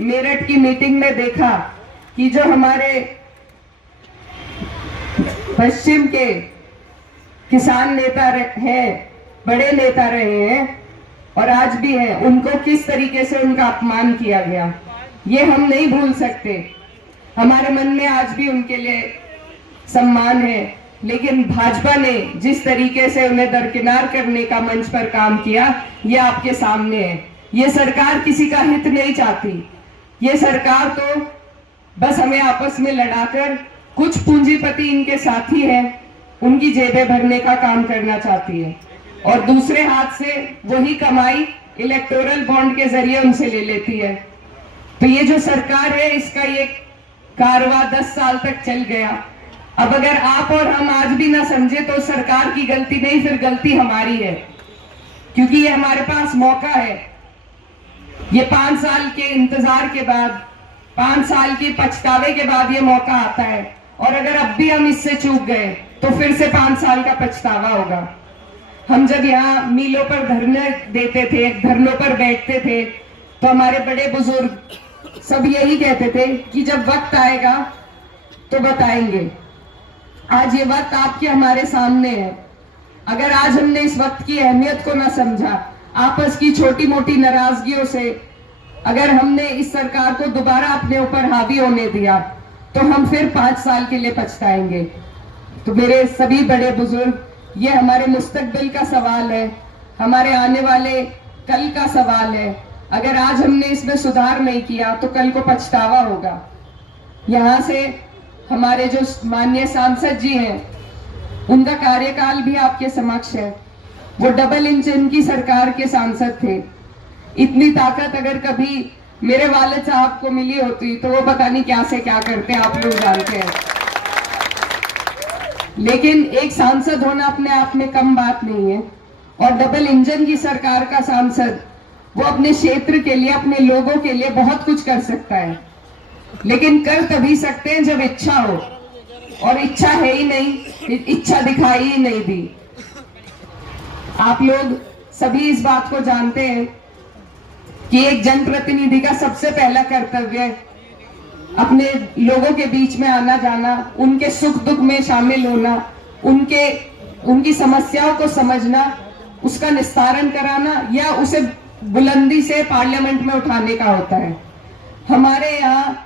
मेरठ की मीटिंग में देखा कि जो हमारे पश्चिम के किसान नेता हैं, बड़े नेता रहे हैं और आज भी हैं, उनको किस तरीके से उनका अपमान किया गया, ये हम नहीं भूल सकते। हमारे मन में आज भी उनके लिए सम्मान है, लेकिन भाजपा ने जिस तरीके से उन्हें दरकिनार करने का मंच पर काम किया, ये आपके सामने है। ये सरकार किसी का हित नहीं चाहती। ये सरकार तो बस हमें आपस में लड़ाकर कुछ पूंजीपति इनके साथी हैं, उनकी जेबें भरने का काम करना चाहती है और दूसरे हाथ से वही कमाई इलेक्टोरल बॉन्ड के जरिए उनसे ले लेती है। तो ये जो सरकार है, इसका ये कारवां 10 साल तक चल गया। अब अगर आप और हम आज भी ना समझे तो सरकार की गलती नहीं, फिर गलती हमारी है, क्योंकि ये हमारे पास मौका है। ये 5 साल के इंतजार के बाद, 5 साल के पछतावे के बाद ये मौका आता है और अगर अब भी हम इससे चूक गए तो फिर से 5 साल का पछतावा होगा। हम जब यहाँ मीलों पर धरने देते थे, धरनों पर बैठते थे, तो हमारे बड़े बुजुर्ग सब यही कहते थे कि जब वक्त आएगा तो बताएंगे। आज ये वक्त आपके हमारे सामने है। अगर आज हमने इस वक्त की अहमियत को ना समझा, आपस की छोटी मोटी नाराजगियों से अगर हमने इस सरकार को दोबारा अपने ऊपर हावी होने दिया, तो हम फिर 5 साल के लिए पछताएंगे। तो मेरे सभी बड़े बुजुर्ग, ये हमारे मुस्तकबिल का सवाल है, हमारे आने वाले कल का सवाल है। अगर आज हमने इसमें सुधार नहीं किया तो कल को पछतावा होगा। यहाँ से हमारे जो माननीय सांसद जी हैं, उनका कार्यकाल भी आपके समक्ष है। वो डबल इंजन की सरकार के सांसद थे। इतनी ताकत अगर कभी मेरे वालिद साहब को मिली होती तो वो पता नहीं क्या से क्या करते, आप लोग जानते हैं। लेकिन एक सांसद होना अपने आप में कम बात नहीं है और डबल इंजन की सरकार का सांसद वो अपने क्षेत्र के लिए, अपने लोगों के लिए बहुत कुछ कर सकता है, लेकिन कर तभी सकते हैं जब इच्छा हो, और इच्छा है ही नहीं, इच्छा दिखाई ही नहीं दी। आप लोग सभी इस बात को जानते हैं कि एक जनप्रतिनिधि का सबसे पहला कर्तव्य अपने लोगों के बीच में आना जाना, उनके सुख दुख में शामिल होना, उनकी समस्याओं को समझना, उसका निस्तारण कराना या उसे बुलंदी से पार्लियामेंट में उठाने का होता है। हमारे यहाँ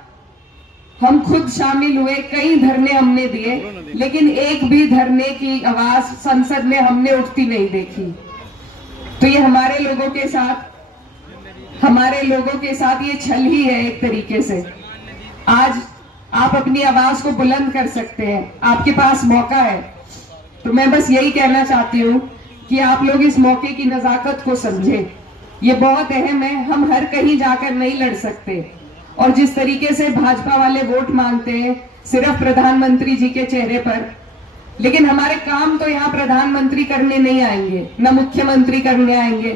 हम खुद शामिल हुए, कई धरने हमने दिए, लेकिन एक भी धरने की आवाज संसद में हमने उठती नहीं देखी। तो ये हमारे लोगों के साथ ये छल ही है एक तरीके से। आज आप अपनी आवाज को बुलंद कर सकते हैं, आपके पास मौका है। तो मैं बस यही कहना चाहती हूँ कि आप लोग इस मौके की नजाकत को समझें। ये बहुत अहम है, हम हर कहीं जाकर नहीं लड़ सकते और जिस तरीके से भाजपा वाले वोट मांगते हैं सिर्फ प्रधानमंत्री जी के चेहरे पर, लेकिन हमारे काम तो यहाँ प्रधानमंत्री करने नहीं आएंगे, न मुख्यमंत्री करने आएंगे।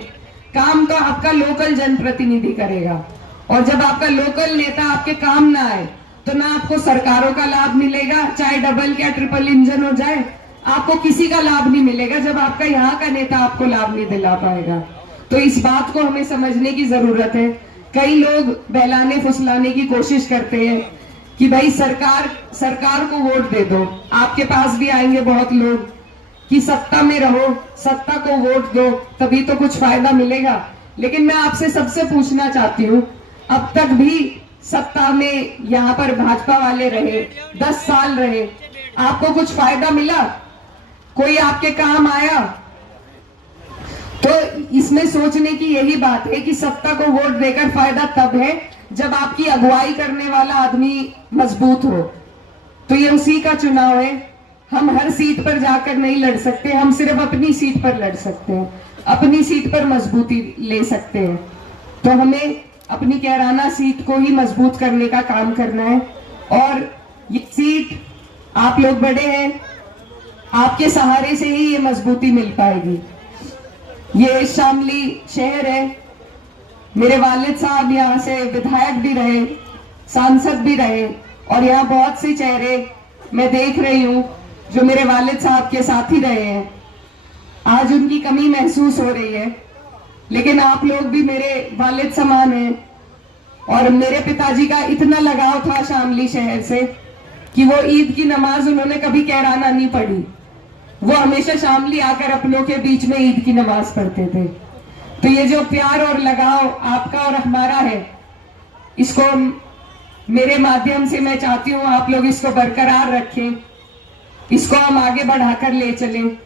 काम तो आपका लोकल जनप्रतिनिधि करेगा और जब आपका लोकल नेता आपके काम ना आए तो ना आपको सरकारों का लाभ मिलेगा, चाहे डबल या ट्रिपल इंजन हो जाए, आपको किसी का लाभ नहीं मिलेगा जब आपका यहाँ का नेता आपको लाभ नहीं दिला पाएगा। तो इस बात को हमें समझने की जरूरत है। कई लोग बहलाने फुसलाने की कोशिश करते हैं कि भाई सरकार को वोट दे दो। आपके पास भी आएंगे बहुत लोग कि सत्ता में रहो, सत्ता को वोट दो, तभी तो कुछ फायदा मिलेगा। लेकिन मैं आपसे सबसे पूछना चाहती हूँ, अब तक भी सत्ता में यहाँ पर भाजपा वाले रहे, 10 साल रहे, आपको कुछ फायदा मिला? कोई आपके काम आया? तो इसमें सोचने की यही बात है कि सत्ता को वोट देकर फायदा तब है जब आपकी अगुवाई करने वाला आदमी मजबूत हो। तो ये उसी का चुनाव है। हम हर सीट पर जाकर नहीं लड़ सकते, हम सिर्फ अपनी सीट पर लड़ सकते हैं, अपनी सीट पर मजबूती ले सकते हैं। तो हमें अपनी कैराना सीट को ही मजबूत करने का काम करना है और ये सीट, आप लोग बड़े हैं, आपके सहारे से ही ये मजबूती मिल पाएगी। ये शामली शहर है, मेरे वालिद साहब यहाँ से विधायक भी रहे, सांसद भी रहे और यहाँ बहुत से चेहरे मैं देख रही हूँ जो मेरे वालिद साहब के साथी रहे हैं। आज उनकी कमी महसूस हो रही है, लेकिन आप लोग भी मेरे वालिद समान हैं। और मेरे पिताजी का इतना लगाव था शामली शहर से कि वो ईद की नमाज उन्होंने कभी कैराना नहीं पढ़ी। वो हमेशा शामली आकर अपनों के बीच में ईद की नमाज पढ़ते थे। तो ये जो प्यार और लगाव आपका और हमारा है, इसको मेरे माध्यम से मैं चाहती हूँ आप लोग इसको बरकरार रखें, इसको हम आगे बढ़ाकर ले चलें।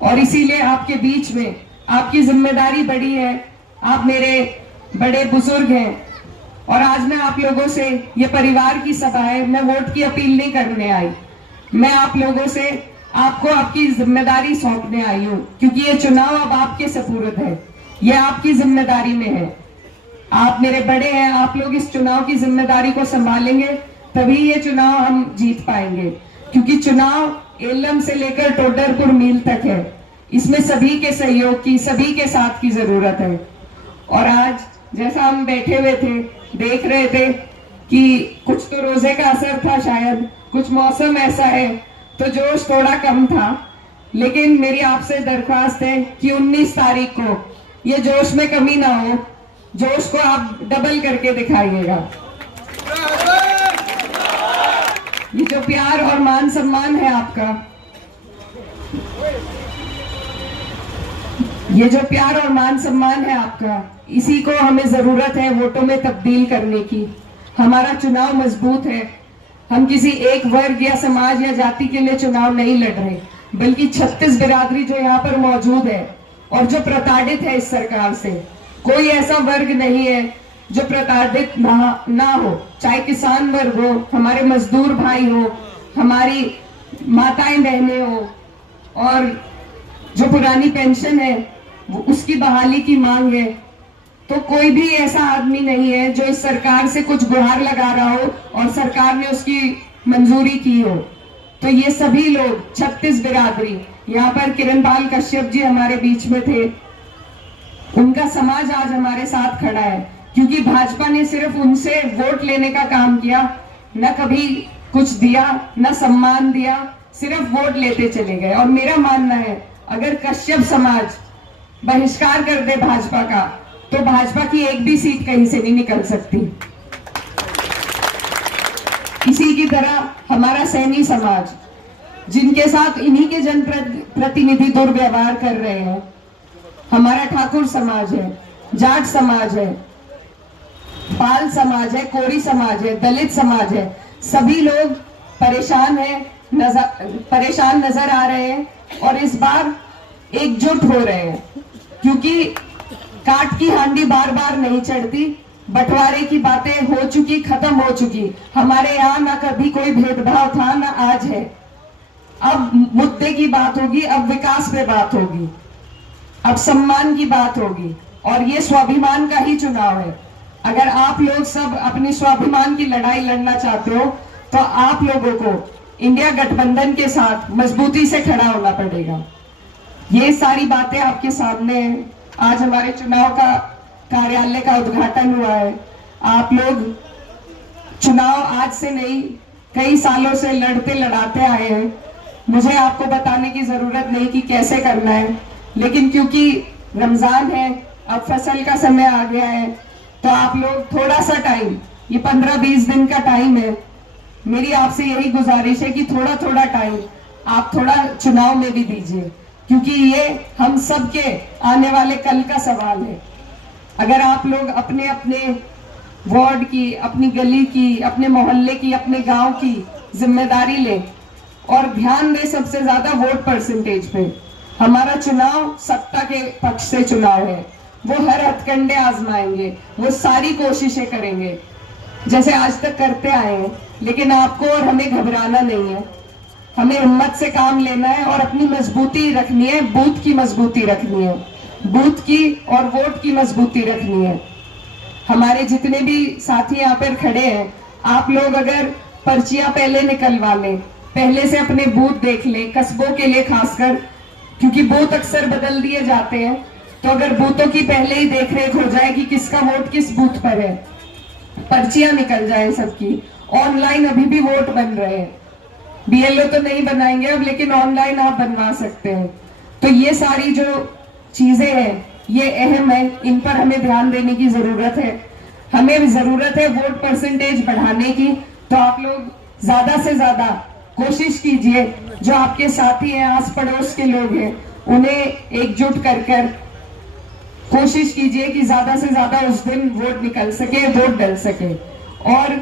और इसीलिए आपके बीच में आपकी जिम्मेदारी बड़ी है। आप मेरे बड़े बुजुर्ग हैं और आज मैं आप लोगों से, ये परिवार की सभा है, मैं वोट की अपील नहीं करने आई। मैं आप लोगों से आपको आपकी जिम्मेदारी सौंपने आई हूँ, क्योंकि ये चुनाव अब आपके सपुर्द है, ये आपकी जिम्मेदारी में है। आप मेरे बड़े हैं, आप लोग इस चुनाव की जिम्मेदारी को संभालेंगे तभी ये चुनाव हम जीत पाएंगे। क्योंकि चुनाव एलम से लेकर टोडरपुर मील तक है, इसमें सभी के सहयोग की, सभी के साथ की जरूरत है। और आज जैसा हम बैठे हुए थे, देख रहे थे कि कुछ तो रोजे का असर था, शायद कुछ मौसम ऐसा है तो जोश थोड़ा कम था, लेकिन मेरी आपसे दरख्वास्त है कि 19 तारीख को ये जोश में कमी ना हो, जोश को आप डबल करके दिखाइएगा। ये जो प्यार और मान सम्मान है आपका, ये जो प्यार और मान सम्मान है आपका, इसी को हमें जरूरत है वोटों में तब्दील करने की। हमारा चुनाव मजबूत है, हम किसी एक वर्ग या समाज या जाति के लिए चुनाव नहीं लड़ रहे, बल्कि 36 बिरादरी जो यहाँ पर मौजूद है और जो प्रताड़ित है इस सरकार से। कोई ऐसा वर्ग नहीं है जो प्रताड़ित ना हो, चाहे किसान वर्ग हो, हमारे मजदूर भाई हो, हमारी माताएं बहनें हो, और जो पुरानी पेंशन है वो उसकी बहाली की मांग है। तो कोई भी ऐसा आदमी नहीं है जो इस सरकार से कुछ गुहार लगा रहा हो और सरकार ने उसकी मंजूरी की हो। तो ये सभी लोग 36 बिरादरी, यहाँ पर किरणपाल कश्यप जी हमारे बीच में थे, उनका समाज आज हमारे साथ खड़ा है, क्योंकि भाजपा ने सिर्फ उनसे वोट लेने का काम किया, न कभी कुछ दिया, न सम्मान दिया, सिर्फ वोट लेते चले गए। और मेरा मानना है अगर कश्यप समाज बहिष्कार कर दे भाजपा का, तो भाजपा की एक भी सीट कहीं से नहीं निकल सकती। इसी की तरह हमारा सैनी समाज, जिनके साथ इन्हीं के जनप्रतिनिधि दुर्व्यवहार कर रहे हैं, हमारा ठाकुर समाज है, जाट समाज है, पाल समाज है, कोरी समाज है, दलित समाज है, सभी लोग परेशान नजर आ रहे हैं और इस बार एकजुट हो रहे हैं। क्योंकि काट की हांडी बार बार नहीं चढ़ती, बंटवारे की बातें हो चुकी, खत्म हो चुकी। हमारे यहाँ ना कभी कोई भेदभाव था, ना आज है। अब मुद्दे की बात होगी, अब विकास पे बात होगी, अब सम्मान की बात होगी, और ये स्वाभिमान का ही चुनाव है। अगर आप लोग सब अपनी स्वाभिमान की लड़ाई लड़ना चाहते हो तो आप लोगों को इंडिया गठबंधन के साथ मजबूती से खड़ा होना पड़ेगा। ये सारी बातें आपके सामने हैं। आज हमारे चुनाव का कार्यालय का उद्घाटन हुआ है। आप लोग चुनाव आज से नहीं, कई सालों से लड़ते लड़ाते आए हैं। मुझे आपको बताने की जरूरत नहीं कि कैसे करना है, लेकिन क्योंकि रमजान है, अब फसल का समय आ गया है, तो आप लोग थोड़ा सा टाइम, ये 15-20 दिन का टाइम है, मेरी आपसे यही गुजारिश है कि थोड़ा थोड़ा टाइम आप थोड़ा चुनाव में भी दीजिए, क्योंकि ये हम सब के आने वाले कल का सवाल है। अगर आप लोग अपने अपने वार्ड की, अपनी गली की, अपने मोहल्ले की, अपने गांव की जिम्मेदारी लें और ध्यान दें सबसे ज्यादा वोट परसेंटेज पे। हमारा चुनाव सत्ता के पक्ष से चुनाव है, वो हर हथकंडे आजमाएंगे, वो सारी कोशिशें करेंगे जैसे आज तक करते आए हैं, लेकिन आपको और हमें घबराना नहीं है। हमें हिम्मत से काम लेना है और अपनी मजबूती रखनी है, बूथ की मजबूती रखनी है, बूथ की और वोट की मजबूती रखनी है। हमारे जितने भी साथी यहाँ पर खड़े हैं, आप लोग अगर पर्चियां पहले निकलवा लें, पहले से अपने बूथ देख लें, कस्बों के लिए खासकर, क्योंकि बूथ अक्सर बदल दिए जाते हैं, तो अगर बूथों की पहले ही देखरेख हो जाए कि किसका वोट किस बूथ पर है, पर्चियां निकल जाए सबकी। ऑनलाइन अभी भी वोट बन रहे हैं, बीएलओ तो नहीं बनाएंगे अब, लेकिन ऑनलाइन आप बनवा सकते हैं। तो ये सारी जो चीजें हैं ये अहम है, इन पर हमें ध्यान देने की जरूरत है। हमें भी जरूरत है वोट परसेंटेज बढ़ाने की, तो आप लोग ज्यादा से ज्यादा कोशिश कीजिए, जो आपके साथी हैं, आस पड़ोस के लोग हैं, उन्हें एकजुट कर कर कोशिश कीजिए कि ज्यादा से ज्यादा उस दिन वोट निकल सके, वोट डल सके। और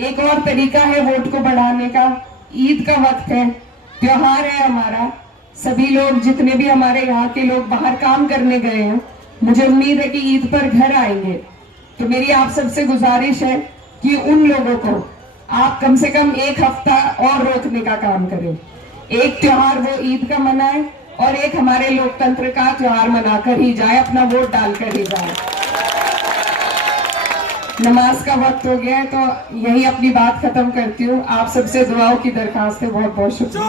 एक और तरीका है वोट को बढ़ाने का, ईद का वक्त है, त्योहार है हमारा, सभी लोग जितने भी हमारे यहाँ के लोग बाहर काम करने गए हैं, मुझे उम्मीद है कि ईद पर घर आएंगे। तो मेरी आप सबसे गुजारिश है कि उन लोगों को आप कम से कम एक हफ्ता और रोकने का काम करें। एक त्योहार वो ईद का मनाए और एक हमारे लोकतंत्र का त्योहार मनाकर ही जाए, अपना वोट डालकर ही जाए। नमाज का वक्त हो गया है, तो यही अपनी बात खत्म करती हूँ। आप सबसे दुआओं की दरखास्त है। बहुत बहुत शुक्रिया।